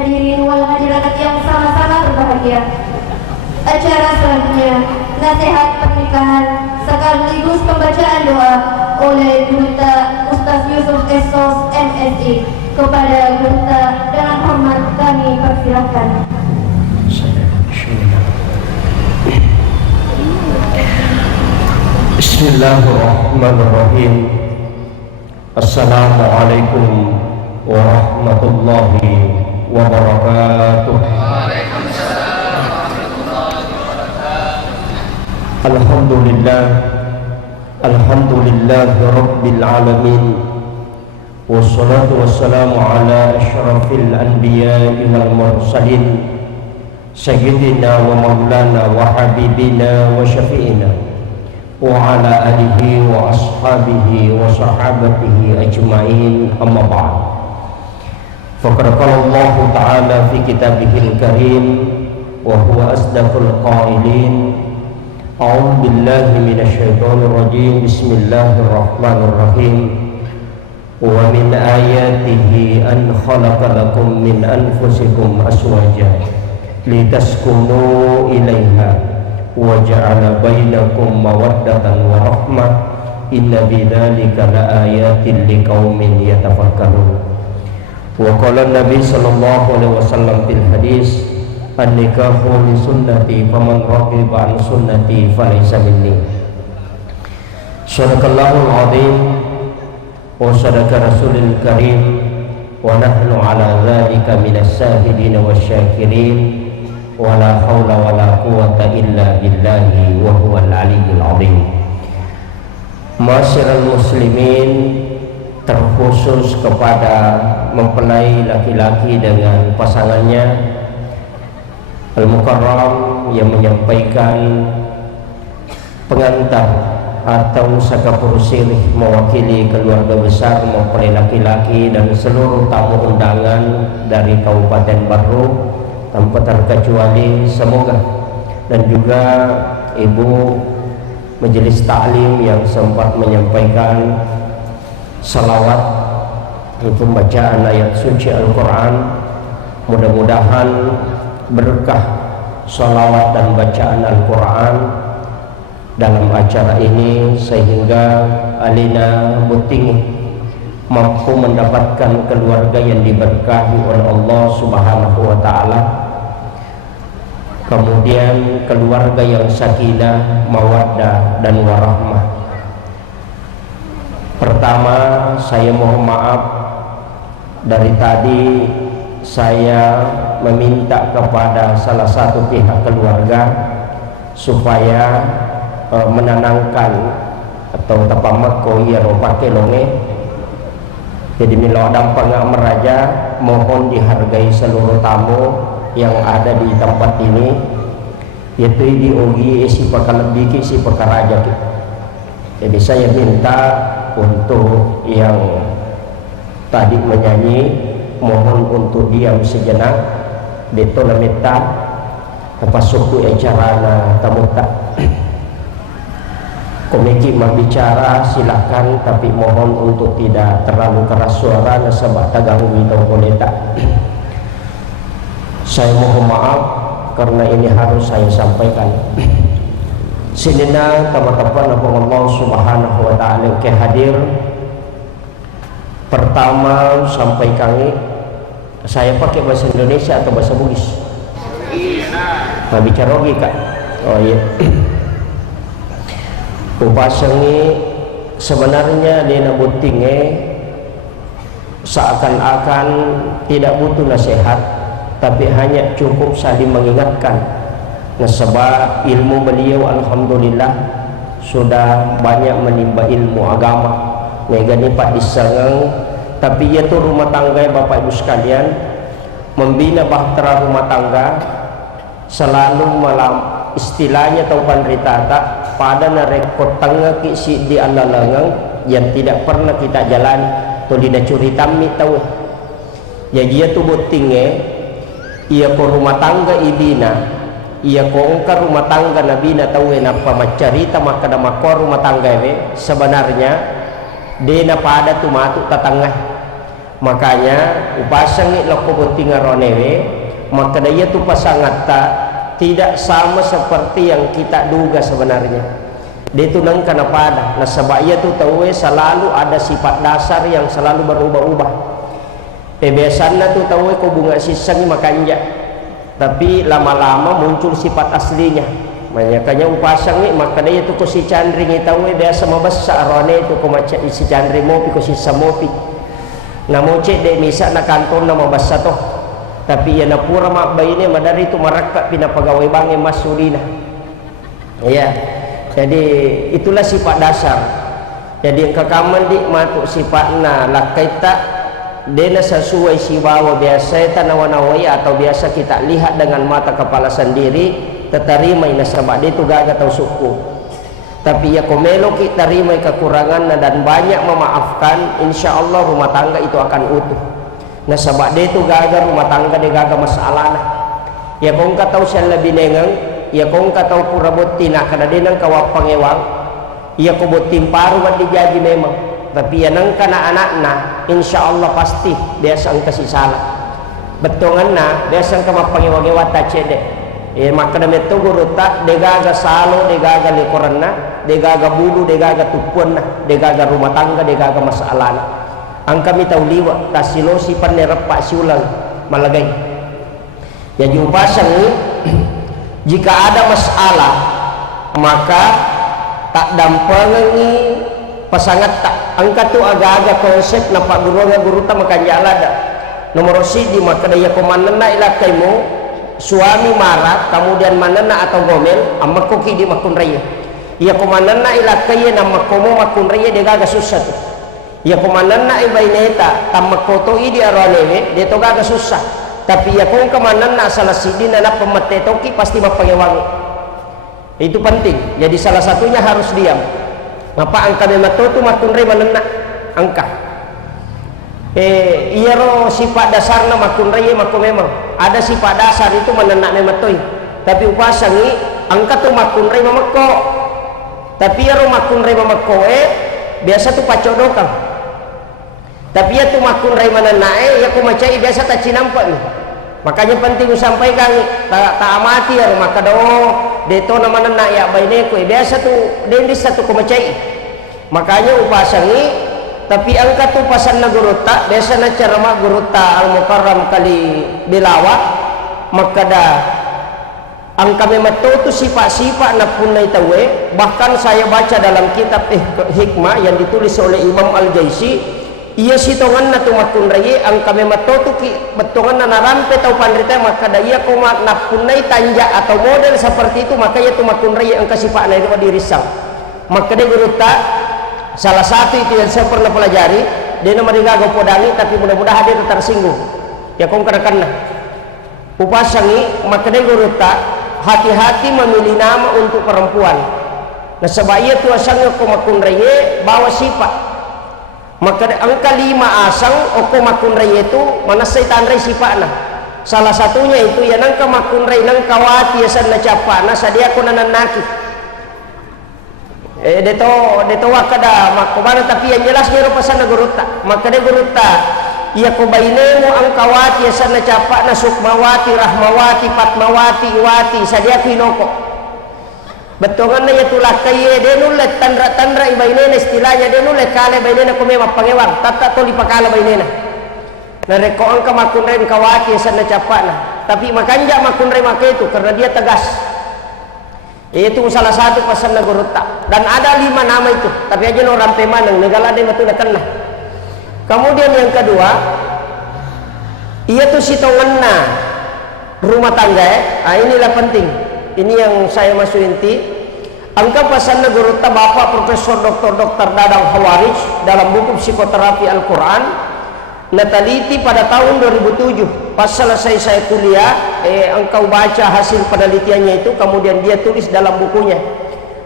Hadirin wal hadirat yang sama-sama berbahagia. Acara selanjutnya nasihat pernikahan sekaligus pembacaan doa oleh Duta Ustaz Yusuf Esos MSI. Kepada Duta dengan hormat kami persilahkan. Bismillahirrahmanirrahim. Assalamualaikum warahmatullahi wabarakatuh. Alhamdulillah rabbil alamin. Wassalatu wassalamu ala asyrafil anbiya'i wal mursalin sayyidina wa maulana wa habibina wa syafi'ina wa ala alihi wa ashabihi wa sahabatihi ajma'in, amma ba'd. Faqad qala Allah ta'ala fi kitabihil karim wa huwa asdaqul qailin. A'udzu billahi minasy syaithanir rajim. Bismillahirrahmanirrahim. Wa min ayatihi an khalaqa lakum min anfusikum azwajan litaskunu ilaiha wa ja'ala bainakum mawaddatan wa rahmah inna bidzalika laayatin liqaumin yatafakkarun. Wa qala Nabi sallallahu alaihi wasallam fil hadis an-nikahu li sunnati faman raghiba an sunnati falaysa minni. Sadaqallahul azim wa sadaqa rasulil karim wa nahnu ala dzalika minas syahidin wasyakirin wa la haula wa la quwwata illa billahi wa huwal aliyyul azim. Masyarul muslimin, terkhusus kepada mempelai laki-laki dengan pasangannya, Al-Mukarram yang menyampaikan pengantar atau sakapurusir mewakili keluarga besar mempelai laki-laki dan seluruh tamu undangan dari Kabupaten Barru tanpa terkecuali, semoga, dan juga Ibu Majelis Ta'lim yang sempat menyampaikan salawat untuk bacaan ayat suci Al-Quran, mudah-mudahan berkah salawat dan bacaan Al-Quran dalam acara ini sehingga Alina Buting mampu mendapatkan keluarga yang diberkahi oleh Allah Subhanahu wa Ta'ala, kemudian keluarga yang sakinah, mawaddah dan warahmah. Pertama, saya mohon maaf, dari tadi saya meminta kepada salah satu pihak keluarga supaya menenangkan atau tapamak koi yang pakai longe. Jadi mila dampang meraja, mohon dihargai seluruh tamu yang ada di tempat ini, yaitu diogi isi perkara lebih isi perkara aja. Jadi saya minta untuk yang tadi menyanyi, mohon untuk diam sejenak. Deto lamita apa suku acara tamu tak komiki berbicara silakan, tapi mohon untuk tidak terlalu keras suara sebab terganggu itu boleh tak. Saya mohon maaf karena ini harus saya sampaikan. Sinina teman-teman Allah Subhanahu wa Ta'ala ke hadir. Pertama sampaikan, saya pakai bahasa Indonesia atau bahasa Bugis? Nah, bicara lagi kak. Oh iya. Upasangi sebenarnya dia butingnya seakan-akan tidak butuh nasihat, tapi hanya cukup saling mengingatkan. Sebab ilmu beliau alhamdulillah sudah banyak menimba ilmu agama. Megani pak disengang, tapi ia tu rumah tangga Bapak Ibu sekalian, membina bahtera rumah tangga selalu malam istilahnya taupan ritata pada rekod tengah kisi di analangang yang tidak pernah kita jalani tu dina curi tammi tahu ya dia tu butingnya ia ko rumah tangga ibina ia ko ongkar rumah tangga nabina tahu apa macarita maka nama rumah tangga sebenarnya dena pada tu matu tatangah Makanya upasang ni lakubuti ngaronewe, maka dia tu pasangan tidak sama seperti yang kita duga sebenarnya. Dia tu nang kenapa ada? Nah sebab ia tu tahu selalu ada sifat dasar yang selalu berubah-ubah. Biasanya tu tahu ko bunga sisang makanya, tapi lama-lama muncul sifat aslinya. Makanya upasang ni maka dia tu ko si candring tahu biasa mabasa arone tu ko maca si candring mopi ko si samopi. Namo cek de misa na kantor na mabasa to. Tapi ya napura mak bayine madari tu marakak pinapagawai bange masudina. Ya. Jadi itulah sifat dasar. Jadi kekaman di matuk sifatna lakaita dena sesuai sibawa biasa tanawanawai atau biasa kita lihat dengan mata kepala sendiri terima ina sebab dia tu gaga tau suku. Tapi ya komelo kita terima kekurangan dan banyak memaafkan, insya Allah rumah tangga itu akan utuh. Nah sebab dia itu gagal rumah tangga dia gagal masalah nah. Ya kong katau siya lebih nengang, ya kong katau purabuti nak karena dia nang kawap pangewang, ya ko butim paru kan dijaji memang. Tapi ya nang kana anak nah, insya Allah pasti dia sang kasih salah. Betongan nah, dia sang kama pangewang-ewang tacede. Maka demi itu guru tak degaga salo degaga lekoranna degaga bulu degaga tupuan degaga rumah tangga degaga masalah ang kami tahu liwa tasilo si panerap pak siulang malagai ya jupasang ni jika ada masalah maka tak dampangi pasangat tak angkat tu agak-agak konsep na pak guru tak makan jalada nomor siji maka daya komandanna ilakaimu suami marah kemudian manana atau gomel amma koki di makun raya ya komandanna ilakaya nama komo makun raya dia gaga susah tu ya komandanna ibaineta tamakoto idi aranewe dia to gaga susah tapi ya kong komandanna salah sidi nana pemete toki pasti mapangewangi itu penting jadi salah satunya harus diam apa angka memato tu makun raya manana angka iya ro sifat dasarna makun raya mako memang ada sifat dasar itu menenak mematoi tapi upasangi angkat tu makun raya mamako tapi ya ro makun raya mamako biasa tu pacodokan tapi ya tu makun raya menenak ya ko macai biasa tak cinampak ni makanya penting sampaikan tak amati ya ro maka do deto na menenak ya baine ko biasa tu dendis satu ko macai makanya upasangi tapi angka tu pasan na guruta biasa na carama guruta al-mukarram kali bilawa maka dah angka memato tu sifat-sifat na punai tawe bahkan saya baca dalam kitab hikmah yang ditulis oleh Imam Al-Jaisi ia sitongan na tu makun raya angka memato tu betongan na narampe tau pandrita maka dah ia koma na punai tanja atau model seperti itu maka ia tu makun raya angka sifat na itu dirisang maka dia guruta salah satu itu yang saya pernah pelajari dia nama dia gagal podangi tapi mudah-mudahan dia tersinggung ya kong kerekan upasangi maka dia guru tak hati-hati memilih nama untuk perempuan nah sebab ia tu asangnya komakun raya bawa sifat maka angka 5 asang komakun raya itu mana syaitan raya sifatnya salah satunya itu ya nangka makun raya nang kawati ya sana capa nah sadia ko nananaki deto wakada makobana tapi yang jelas dia pasana guruta maka dia guruta ia kobainemu angkawati asana capa na sukmawati rahmawati patmawati iwati sadia kinoko betongan na yatulah kaya dia nulet tandra ibainena istilahnya dia nulet kale bainena ko memang pangewang tata to lipakala bainena na reko angka makun rem kawati asana capa na tapi makanja makun rem itu karena dia tegas itu salah satu pasal naguruta dan ada 5 nama itu tapi aja orang pemanang negala dia betul kena kemudian yang kedua ia tu sitonganna rumah tangga inilah penting ini yang saya masuk inti angka pasal naguruta Bapak Profesor Dr. Dadang Hawarij dalam buku psikoterapi Al-Quran Nataliti pada tahun 2007 pas selesai saya kuliah engkau baca hasil penelitiannya itu kemudian dia tulis dalam bukunya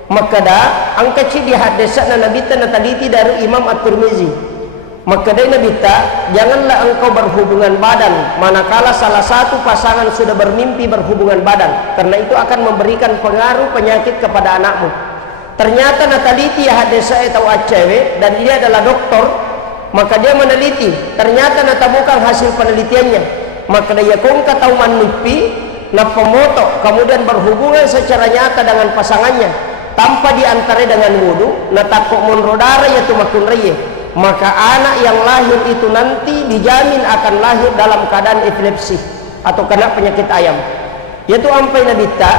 maka dah angka ci dia hadisat nabita nataliti dari Imam At-Tirmizi maka dah nabita janganlah engkau berhubungan badan manakala salah satu pasangan sudah bermimpi berhubungan badan karena itu akan memberikan pengaruh penyakit kepada anakmu ternyata nataliti hadisat tahu cewek dan dia adalah doktor maka dia meneliti, ternyata nata bukan hasil penelitiannya, maka dia kongka tahu manupi na pemoto kemudian berhubungan secara nyata dengan pasangannya tanpa diantarai dengan wudu, na takut monrodara yaitu makun reye, maka anak yang lahir itu nanti dijamin akan lahir dalam keadaan epilepsi atau kena penyakit ayam. Yaitu ampai nabita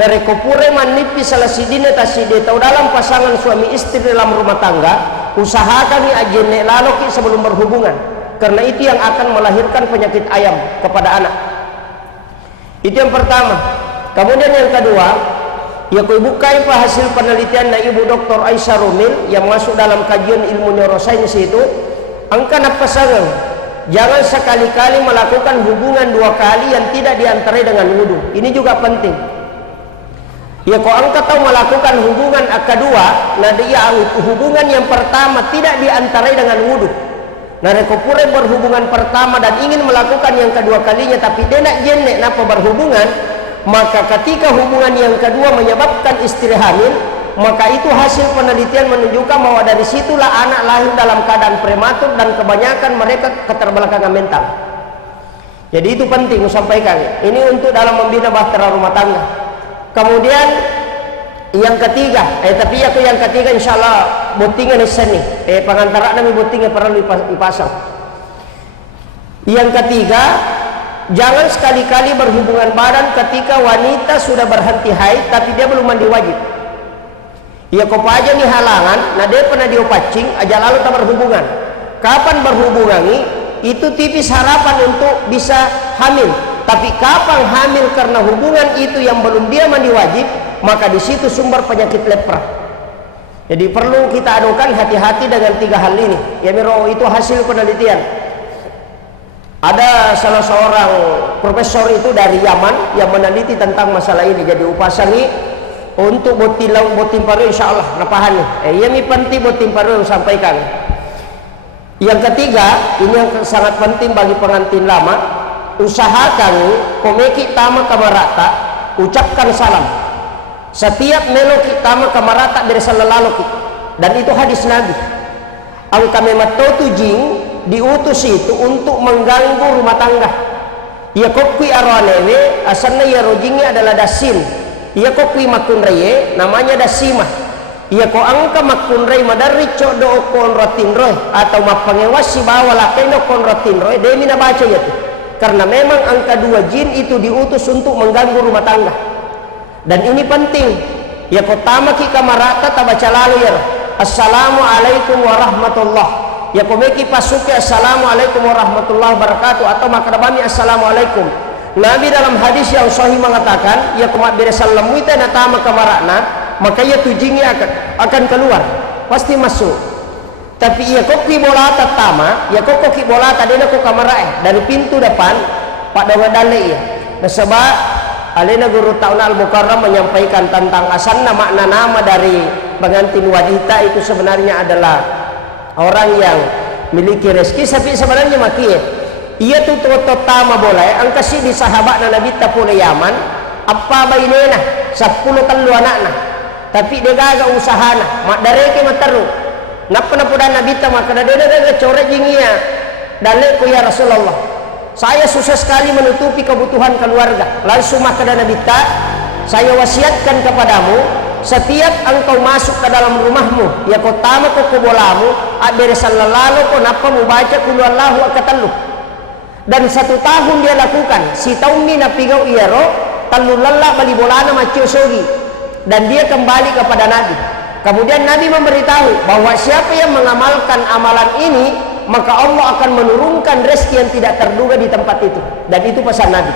na rekopure manipi salah sidine taside tahu dalam pasangan suami istri dalam rumah tangga, usahakan ni ajene laloki sebelum berhubungan, karena itu yang akan melahirkan penyakit ayam kepada anak. Itu yang pertama. Kemudian yang kedua, ya kau bukai hasil penelitian dari Ibu Dr. Aisyah Romil yang masuk dalam kajian ilmu neurosains itu, angka pasangan jangan sekali-kali melakukan hubungan 2 kali yang tidak diantarai dengan wudu. Ini juga penting. Ya kau angka tahu melakukan hubungan kedua, nah dia hubungan yang pertama tidak diantarai dengan wudu. Nah rekopure berhubungan pertama dan ingin melakukan yang kedua kalinya, tapi dia nak jenek napa berhubungan, maka ketika hubungan yang kedua menyebabkan istri hamil, maka itu hasil penelitian menunjukkan bahwa dari situlah anak lahir dalam keadaan prematur dan kebanyakan mereka keterbelakangan mental. Jadi itu penting saya sampaikan. Ini untuk dalam membina bahtera rumah tangga. Kemudian yang ketiga, tapi aku yang ketiga insyaallah botingan di sini. Pengantara nami botingan perlu dipasang. Yang ketiga, jangan sekali-kali berhubungan badan ketika wanita sudah berhenti haid tapi dia belum mandi wajib. Ya kau aja nih halangan, nah dia pernah diopacing, aja lalu tak berhubungan. Kapan berhubungan itu tipis harapan untuk bisa hamil. Tapi kapan hamil karena hubungan itu yang belum dia mandi wajib, maka di situ sumber penyakit lepra. Jadi perlu kita adukan hati-hati dengan 3 hal ini. Ya miro, itu hasil penelitian. Ada salah seorang profesor itu dari Yaman yang meneliti tentang masalah ini. Jadi upasangi untuk botin paru insyaallah napahan. Ini penting botin paru yang sampaikan. Yang ketiga, ini yang sangat penting bagi pengantin lama. Usahakan komeki tama kamarata, ucapkan salam setiap meloki tama kamarata dari sallallahu, dan itu hadis Nabi. Ang kami matotu jing diutus itu untuk mengganggu rumah tangga. Ya kokui arwanewe asalnya ya rojingnya adalah dasin. Ya kokui makunreye namanya dasimah. Ya ko angka makunrey madari codo konrotin roy atau mapangewasi bawa lakeno konrotin roy demi na baca ya tuh. Karena memang angka 2 jin itu diutus untuk mengganggu rumah tangga. Dan ini penting. Ya kotama ki kamarata tabaca lalu ya. Assalamualaikum warahmatullah. Ya komeki pasuki assalamualaikum warahmatullahi wabarakatuh atau makadabami assalamualaikum. Nabi dalam hadis yang sahih mengatakan, ya komat beresalam wita natama kamarakna, maka ya tujingnya akan keluar. Pasti masuk. Tapi ia koki bolata tama, ia koki bolata dia ko kamarae dari pintu depan pak dawadale ya. Sebab alena guru Ta'ala Al-Mukarram menyampaikan tentang asalna makna nama dari pengantin wanita itu sebenarnya adalah orang yang memiliki rezeki, tapi sebenarnya makie. Ia tu tama boleh angkasi di sahabat Nabi tapule Yaman apa bainena 10 telu anakna. Tapi dia gagal usahana, mak dareke mataru. Napa napudan Nabi maka dia coret jingia dalekku ya Rasulullah, saya susah sekali menutupi kebutuhan keluarga. Langsung maka Nabi saya wasiatkan kepadamu, setiap engkau masuk ke dalam rumahmu ya kau tama ko kubolamu abere sallallahu ko napa membaca qul huwallahu akatallu. Dan 1 tahun dia lakukan si taumi napigau iero talulalla bali bolana macio sogi, dan dia kembali kepada Nabi. Kemudian Nabi memberitahu bahwa siapa yang mengamalkan amalan ini, maka Allah akan menurunkan rezeki yang tidak terduga di tempat itu. Dan itu pesan Nabi.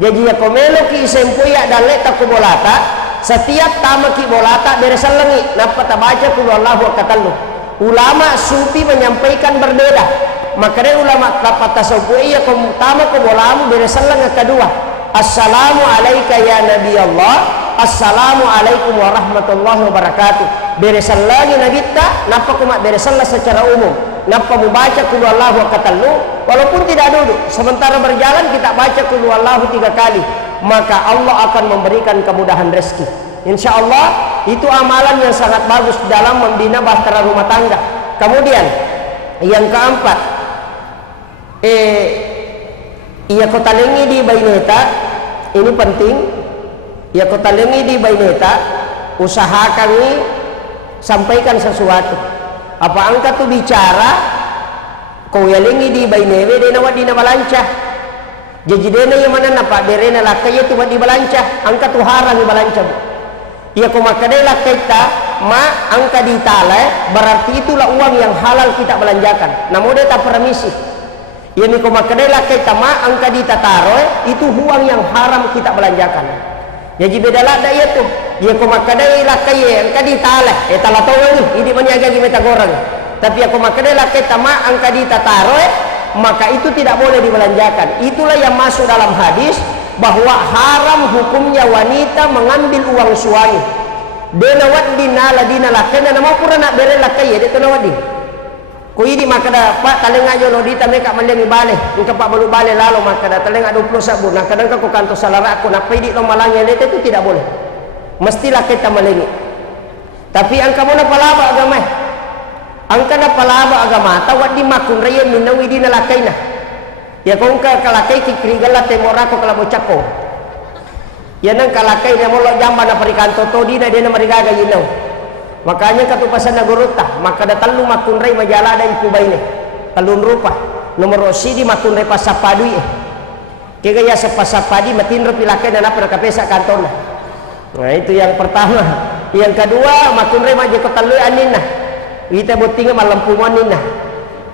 Jadi ya komelo ki sempuya daleta kubolata, setiap tama ki bolata beresalengi napa tabaca qul huwallahu akatallu. Ulama sufi menyampaikan berbeda. Maka dia ulama kata sempuya tama kubolamu beresalengi kedua. Assalamu alayka ya Nabi Allah. Assalamualaikum warahmatullahi wabarakatuh. Beresan lagi Nabi tak, napa kumat beresan secara umum. Napa membaca qul huwallahu akatallu, walaupun tidak duduk. Sementara berjalan kita baca qul huwallahu 3 kali, maka Allah akan memberikan kemudahan rezeki. Insya Allah itu amalan yang sangat bagus dalam membina bahtera rumah tangga. Kemudian Yang keempat, ia kotalengi di baineta, ini penting. Ia kotalengi di baineta, usahakan ini sampaikan sesuatu. Apa angka tu bicara, kau yalengi di bainewe dena wadi na balancah. Jadi dena yang mana napa derena lakai itu wadi balancah, angka tu harang balancah. Ia kau makadai lakai ta, ma angka ditala, berarti itulah uang yang halal kita belanjakan. Namun dia tak permisi. Ia ni kau makadai lakai ta, ma angka ditataro, itu uang yang haram kita belanjakan. Jadi beda lah dah itu. Ia kau makadai lakai angka ditala, tala tahu ini maniaga kita goreng. Tapi aku makadai lakai ta, ma angka ditataro, maka itu tidak boleh dibelanjakan. Itulah yang masuk dalam hadis bahwa haram hukumnya wanita mengambil uang suami. Dena waddi nala dina lakena nama pura nak bere lakai dia tena waddi. Ko idi makada pak talenga yo no dita meka malemi bale. Engka pak balu bale lalu makada talenga 20 sabun. Nah kadang ko kanto salara aku nak pedi lo malangnya lete itu tidak boleh. Mesti lakai ta malemi. Tapi angka mo na palaba agama. Angka na palaba agama tawad di makun raya minawi dina lakaina. Ya kong ka kalakai kikrigal temora ko kala bocako. Ya nang kalakai na molo jamba na perikanto to di na dia na marigaga yinaw. Makanya katupasan na guruta, maka datallu makun ray majala da ikubay ni. Talun rupa. Nomor sidi makun ray pasapadi Kaya ya sepasapadi matinro pilakay na napa nakapesa kantor na. Nah itu yang pertama. Yang kedua makun ray majeko tallu anina. Kita butinga malampuman nina.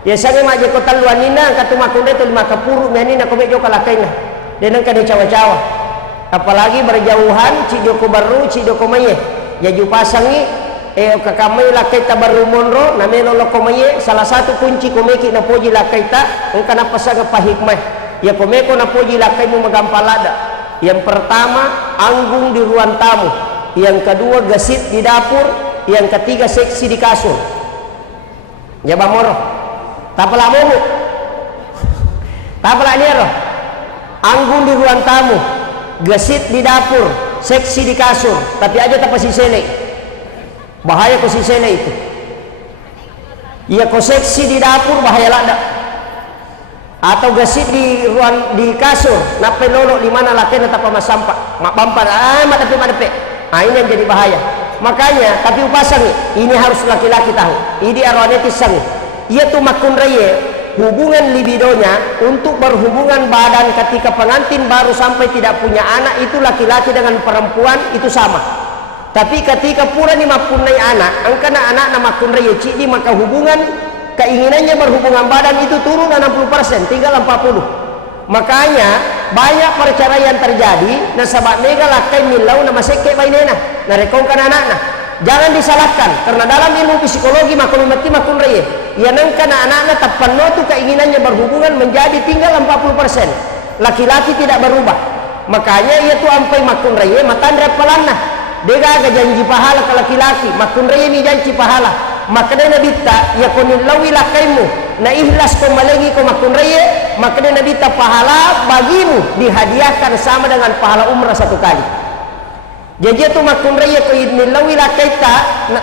Ya sange maje ko taluan nina katu makunde tu 5 kapuru menina ko bejo kalakaina. Denang kade cawa-cawa. Apalagi berjauhan ci joko baru ci joko maye. Ya ju pasangi kakamay lakai ta baru monro na melo loko maye salah satu kunci ko meki na poji lakai ta engka na pasang pahikmah. Ya ko meko na poji lakai mo magampalada. Yang pertama anggung di ruang tamu. Yang kedua gesit di dapur, yang ketiga seksi di kasur. Ya bamoro. Tapala momo, tapala nero, anggun di ruang tamu, gesit di dapur, seksi di kasur, tapi aja tak si sele, bahaya ko si sele itu. Ia ko seksi di dapur bahaya lada, atau gesit di ruang di kasur, nape lolo di mana lakian tak sampah, mak bampan, mak tepe, ini yang jadi bahaya. Makanya, tapi upasang ini harus laki-laki tahu, ini arwahnya tisang. Ia tu makun raya hubungan libidonya untuk berhubungan badan ketika pengantin baru sampai tidak punya anak itu laki-laki dengan perempuan itu sama. Tapi ketika pula ni makunai anak, angkana anak nama makun raya cidi maka hubungan keinginannya berhubungan badan itu turun 60%, tinggal 40. Makanya banyak perceraian terjadi. Nasabak mega lakai milau nama seke bainena, narekongkan anakna. Jangan disalahkan karena dalam ilmu psikologi makun raya ya nangka anak-anak tapano tu keinginannya berhubungan menjadi tinggal 40%. Laki-laki tidak berubah. Makanya ia tu ampai makun raya matandra pelana. Dia agak janji pahala ke laki-laki. Makun raya ni janji pahala. Maka dia nabita ya kunilawi lakaimu na ikhlas ko malengi ko makun raya, maka dia nabita pahala bagimu dihadiahkan sama dengan pahala umrah 1 kali. Jadi itu makun raya ko nilawi lakaita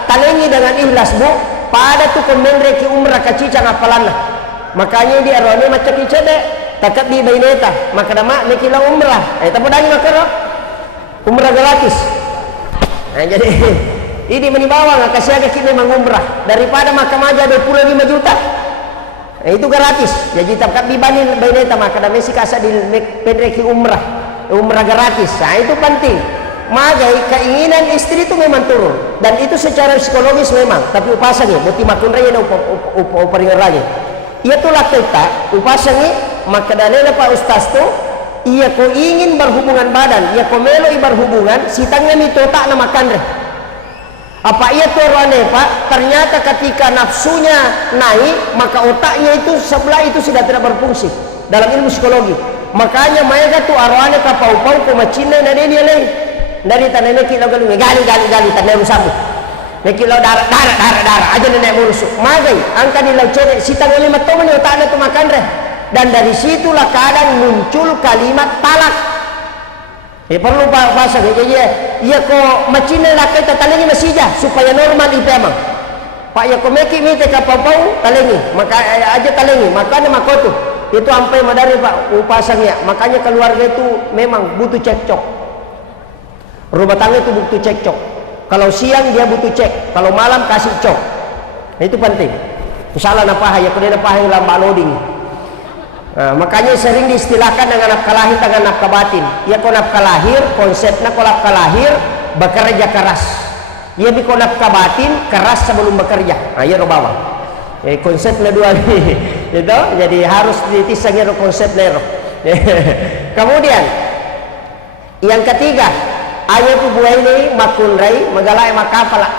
talengi dengan ikhlas bu. Pada tu komendre ki umrah kacicang apalana. Makanya dia rone macam icede takat di baineta maka dama nekila umrah. Tapodani makaro umrah gratis. Nah jadi ini menibawa ngakasih agak kita memang umrah daripada makam aja 25 juta. Nah, itu gratis. Jadi takat di baineta maka dama si kasa di pendre ki umrah gratis. Nah itu penting. Magai keinginan istri itu memang turun dan itu secara psikologis memang, tapi upasangnya buti makun raya na uparingan raya ia tu lakita upasangi maka dalila pa ustaz tu ia ko ingin berhubungan badan ia ko melo berhubungan sitangnya mito tak na makan re apa ia tu rane pak ternyata ketika nafsunya naik maka otaknya itu sebelah itu sudah tidak berfungsi dalam ilmu psikologi. Makanya mereka tu arwane kapau-pau ko macina na dia lain dari tanah neki lo galung gali tanah rusamu neki lo darah aja nenek mulusuk magai angka di laut cedek si tangan 5 tahun ni tanah tu makan reh dan dari situlah kadang muncul kalimat talak. Perlu pasang jadi ia ko macina lakai tanah ni masih supaya normal itu emang Pak ya komeki mite kapau talengi, maka aja talengi, makanya makotu. Itu sampai madari Pak upasangnya. Makanya keluarga itu memang butuh cekcok. Rumah tangga itu butuh cekcok. Kalau siang dia butuh cek, kalau malam kasih cok. Nah, itu penting. Misalnya napah ya kuda napah yang lambak loading. Nah, makanya sering diistilahkan dengan nafkah lahir dengan nafkah batin. Ya kalau nafkah lahir, konsepnya kalau nafkah lahir bekerja keras. Ya bi kalau nafkah batin keras sebelum bekerja. Nah, ya bawah. Konsepnya dua nih. Gitu. Jadi harus ditisangnya konsepnya. Kemudian yang ketiga, ayah tu buai ni makunrai magalai makapala.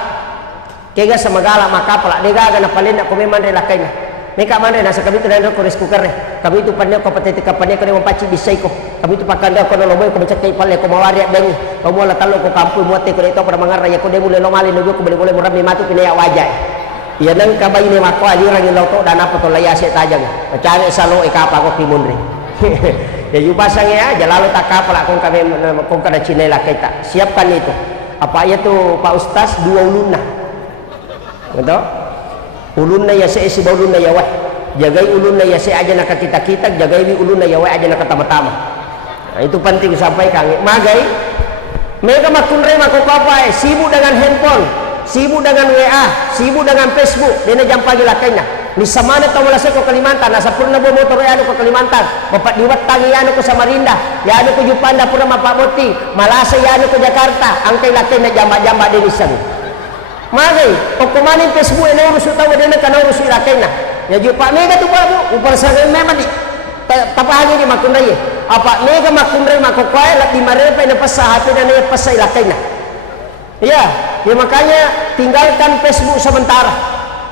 Kega semagala makapala. Dega agak napalin nak kumeman relakai na. Meka man nasa kami tu nandang ko rice cooker eh. Kami tu pandai ko patete kapanya ko ni mampaci bisay ko. Kami tu pakanda ko no loboy ko macak kay pale ko mawari ak bengi. Ko mo la talo ko kampu mo te ko dito para mangaraya ko de mo lelo mali no ko boleh murah ni matu pinaya wajay. Iya nang kabay ni mako ali orang ilaw to dana po to layase tajang. Macari salo ikapa ko kimunri. Ya yupasang ya lalu tak kapal kung kami kung kada chinela kita. Siapkan itu. Apa ya tu Pak Ustaz dua ulunna. Betul? Ulunna ya se isi ulunna ya wah. Jagai ulunna ya se aja nak kita jagai bi ulunna ya wah aja nak tama-tama. Nah, itu penting sampaikan. Magai mereka makunre makokapa sibuk dengan handphone, sibuk dengan WA, sibuk dengan Facebook. Dia jam pagi lakainya. Ni samana tahu lasai ko Kalimantan, nasa purna bo motor ya ko Kalimantan. Bapak diwat tangi ya ko Samarinda, ya ko Jupanda purna Mapamoti, Malasa ya ko Jakarta. Angkai lakainya jamba-jamba dia isang. Mari, pokoknya Facebook ini urus tahu dia nak urus ilakena. Ya jupa mega tu babu, upar sagai memang di tapahagi di makundai. Apa mega makundai makokai lagi marepa ini pasah hati dan ini pasah ilakena. Ya, ya makanya tinggalkan Facebook sementara.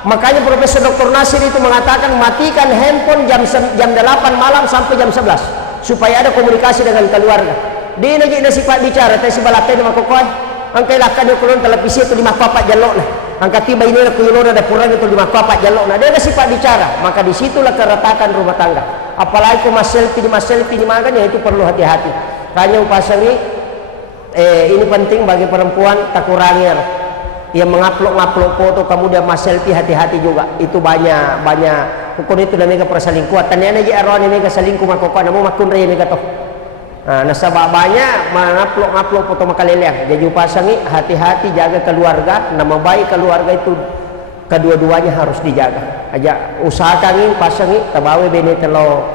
Makanya Profesor Dr. Nasir itu mengatakan matikan handphone jam 8 malam sampai jam 11 supaya ada komunikasi dengan keluarga. Dia lagi nasi pak bicara, tapi si balakena makokai. Angkai lakar dia kulon televisi itu lima papat jalok nah. Angkat tiba ini aku yulon ada kurang itu lima papat jalok nah. Dia ada sifat bicara, maka disitulah keretakan rumah tangga. Apalagi ku mas selfie di makan ya itu perlu hati-hati. Kanya upasangi ini penting bagi perempuan tak kurangi yang mengupload foto kemudian mas selfie hati-hati juga. Itu banyak hukum itu namanya perselingkuhan. Tanyanya aja arwah ini keselingkuh makokon namu makun raya mereka toh. Nasabah banyak mengupload foto makaleleng. Jadi upasangi hati-hati jaga keluarga. Nama baik keluarga itu kedua-duanya harus dijaga. Aja usahakan pasangi tabawe bene telo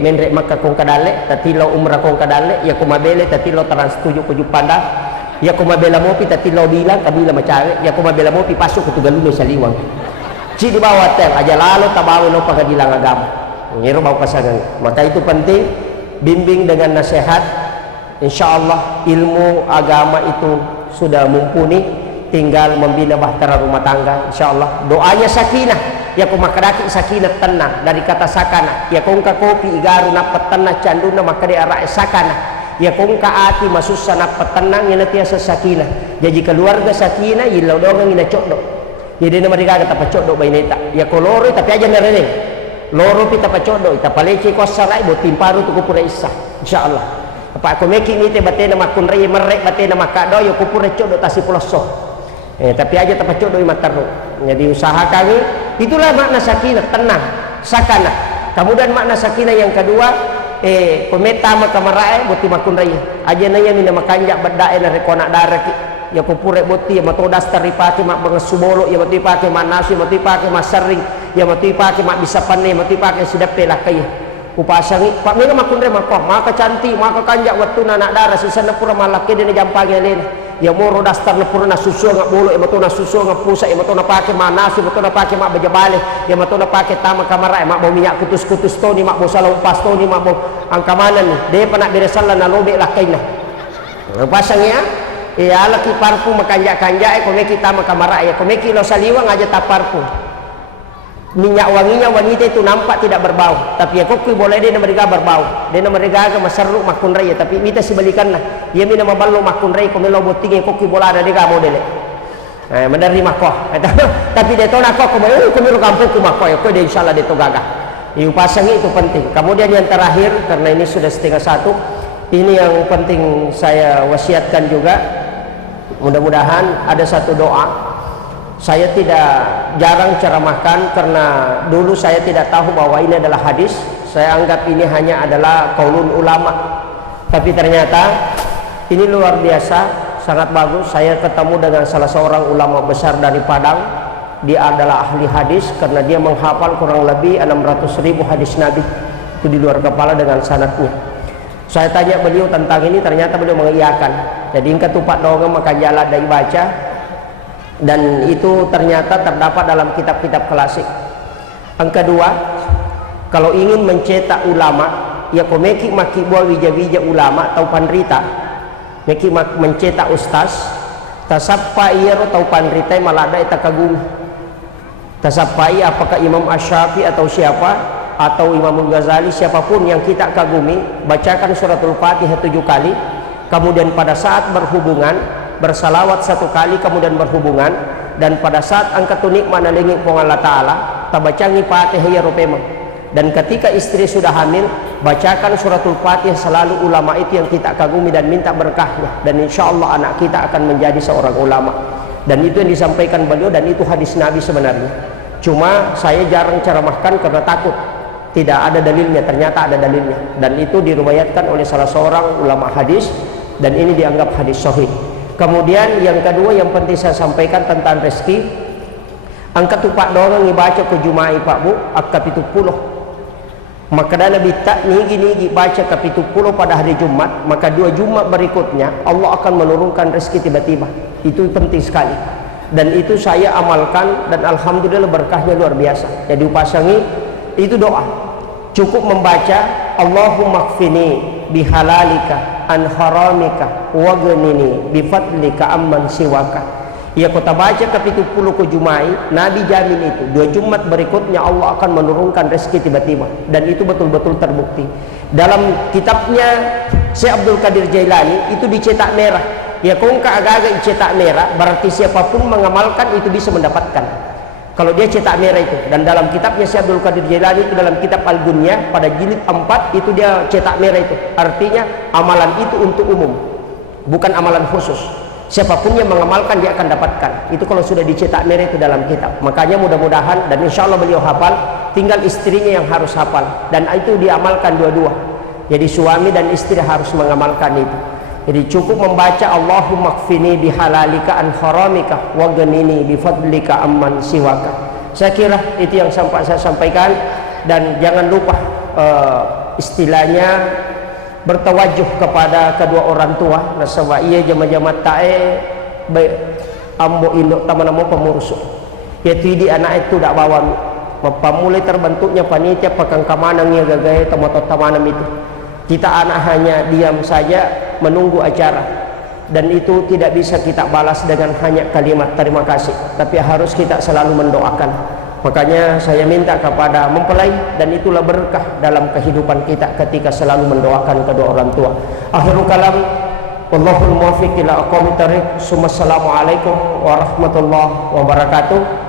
menrek maka kong kadale tatilo umrah kong kadale ya kumabele tatilo trans 7 ke Jupanda ya kumabela mopi tatilo bilang kabila macare ya kumabela mopi pasok ke Tugaluno sa Liwang. Ci di bawah tel aja lalu tabawe no pagadilang agama. Ngiro bawa pasangan. Maka itu penting. Bimbing dengan nasihat, insya Allah ilmu agama itu sudah mumpuni, tinggal membina bahtera rumah tangga. Insya Allah doanya sakinah, ya kumakadaki sakinah tenang dari kata sakana, ya kongka kopi igaru napat tenang canduna maka dia arak sakana, ya kongka ati masusa napat tenang yang nanti asa sakinah. Jadi keluarga sakinah ilau doang ina cokdo, jadi nama dia kata pacokdo baineta, ya kolore tapi aja nerene. Loro pita pacodo ita paleci ko sarai bo timparu tu kupura isa insyaallah apa aku meki mite batena makun rei merek batena makado yo kupura codo tasi ploso tapi aja tapacodo mataru. Jadi usaha kami itulah makna sakinah tenang sakana. Kemudian makna sakinah yang kedua pemeta makamarae boti makun rei aja naya mina makanja badae na rekona daraki ya kupure boti ya matodas taripaki mak bangasubolo ya mati pake manasi mati pake masaring ya mati pake mak bisa pane mati pake sedap lakai upasangi pak mega makundre makok maka cantik maka kanjak waktu anak darah sisa pura malaki dene jampage len ya moro dastar pura na susu ngak bolo ya matona susu ngak pusa ya matona pake manasi matona pake mak bajabale ya matona pake tama kamara mak mau minyak kutus-kutus toni mak mau salau pas toni mak mau angkamanan ni de panak beresalan na lobe lakaina upasangi ya laki parfum makanjak-kanjak kome kita makamara ya kome kilo saliwang aja tak parfum minyak wanginya wanita itu nampak tidak berbau tapi ya kopi boleh dia mereka berbau dia mereka agak maseruk makun raya tapi minta sebalikan lah ya mina maballo makun raya kome lo botingnya kopi bola ada dia model menerima kok tapi dia tahu nak kok kome lo kampung ku makoh ya kok dia insyaallah dia tahu gagah upasangi itu penting. Kemudian yang terakhir karena ini sudah 1:30 ini yang penting saya wasiatkan juga. Mudah-mudahan ada satu doa Saya tidak jarang ceramahkan karena dulu saya tidak tahu bahwa ini adalah hadis. Saya anggap ini hanya adalah qaulun ulama. Tapi ternyata ini luar biasa, sangat bagus. Saya ketemu dengan salah seorang ulama besar dari Padang. Dia adalah ahli hadis karena dia menghafal kurang lebih 600.000 hadis Nabi. Itu di luar kepala dengan sanadnya. Saya tanya beliau tentang ini, ternyata beliau mengiyakan. Jadi ingkat tupak dongeng maka jalan dari baca. Dan itu ternyata terdapat dalam kitab-kitab klasik. Yang kedua, kalau ingin mencetak ulama, ya komeki maki buah wija-wija ulama atau panrita, meki mencetak ustaz, tasappai atau panrita malada eta kagumi. Tasappai apakah Imam Asy-Syafi'i atau siapa, atau Imam Ghazali, siapapun yang kita kagumi, bacakan suratul Fatihah 7 kali, kemudian pada saat berhubungan bersalawat 1 kali, kemudian berhubungan, dan pada saat angkat tunik mana lengi pong Allah Ta'ala tabacangi Fatihah ya rupemang. Dan ketika istri sudah hamil, bacakan suratul Fatihah selalu. Ulama itu yang kita kagumi dan minta berkahnya, dan insya Allah anak kita akan menjadi seorang ulama. Dan itu yang disampaikan beliau, dan itu hadis Nabi sebenarnya. Cuma saya jarang ceramahkan karena takut tidak ada dalilnya. Ternyata ada dalilnya, dan itu diriwayatkan oleh salah seorang ulama hadis, dan ini dianggap hadis sahih. Kemudian yang kedua yang penting saya sampaikan tentang rezeki. Angkat tupak dorong ngibaca ke Jumai Pak Bu akap 70. Maka dah lebih tak nigi baca ke 70 pada hari Jumat, maka 2 Jumat berikutnya Allah akan menurunkan rezeki tiba-tiba. Itu penting sekali. Dan itu saya amalkan dan alhamdulillah berkahnya luar biasa. Jadi upasangi itu doa. Cukup membaca Allahumma kfini bihalalika an haramika waghnini bifadlika amman siwaka. Ya kota baca ke 70 ke Jumai, Nabi jamin itu 2 Jumat berikutnya Allah akan menurunkan rezeki tiba-tiba, dan itu betul-betul terbukti. Dalam kitabnya Syekh Abdul Qadir Jailani itu dicetak merah. Ya kong agak-agak dicetak merah, berarti siapapun mengamalkan itu bisa mendapatkan. Kalau dia cetak merah itu, dan dalam kitabnya Syekh Abdul Qadir Jailani itu dalam kitab Al-Gunyah pada jilid 4 itu dia cetak merah itu. Artinya amalan itu untuk umum, bukan amalan khusus. Siapapun yang mengamalkan dia akan dapatkan. Itu kalau sudah dicetak merah itu dalam kitab. Makanya mudah-mudahan, dan insya Allah beliau hafal, tinggal istrinya yang harus hafal, dan itu diamalkan dua-dua. Jadi suami dan istri harus mengamalkan itu. Jadi cukup membaca Allahumma kfini bihalalika an haramika waghnini bifadlika amman siwaka. Saya kira itu yang saya sampaikan, dan jangan lupa istilahnya bertawajuh kepada kedua orang tua. Nasaba ia jama-jama tae ambo induk tamanamo pemurusuk. Yaitu di anak itu dak bawa pamulai terbentuknya panitia pakangkamanang ya gagaya tamotot tamanam itu. Kita anak hanya diam saja menunggu acara, dan itu tidak bisa kita balas dengan hanya kalimat terima kasih, tapi harus kita selalu mendoakan. Makanya saya minta kepada mempelai, dan itulah berkah dalam kehidupan kita ketika selalu mendoakan kedua orang tua. Akhirul kalam, wallahul muwaffiq ila aqwamit thariq. Assalamualaikum warahmatullahi wabarakatuh.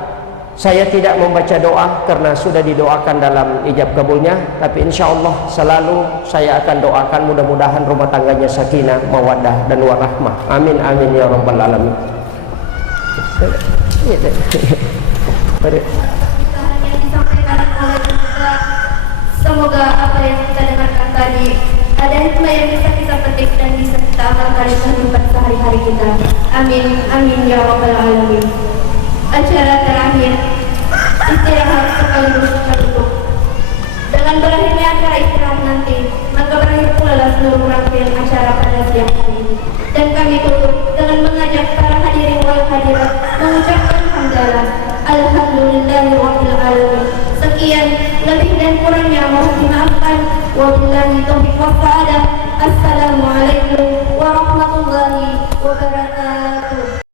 Saya tidak membaca doa karena sudah didoakan dalam ijab kabulnya, tapi insya Allah selalu saya akan doakan mudah-mudahan rumah tangganya sakinah, mawaddah, dan warahmah. Amin amin ya rabbal alamin. Yang disampaikan oleh kita, semoga apa yang kita dengarkan tadi ada hikmah yang bisa kita petik dan bisa kita amalkan di kehidupan sehari-hari kita. Amin amin ya rabbal alamin. Acara terakhir istirahat sekaligus kita tutup. Dengan berakhirnya acara istirahat nanti, maka berakhir pula seluruh rangkaian acara pada siang hari ini. Dan kami tutup dengan mengajak para hadirin wal hadirat mengucapkan hamdalah alhamdulillahirabbil alamin. Sekian, lebih dan kurangnya mohon dimaafkan. Wabillahi taufiq wal hidayah. Assalamualaikum.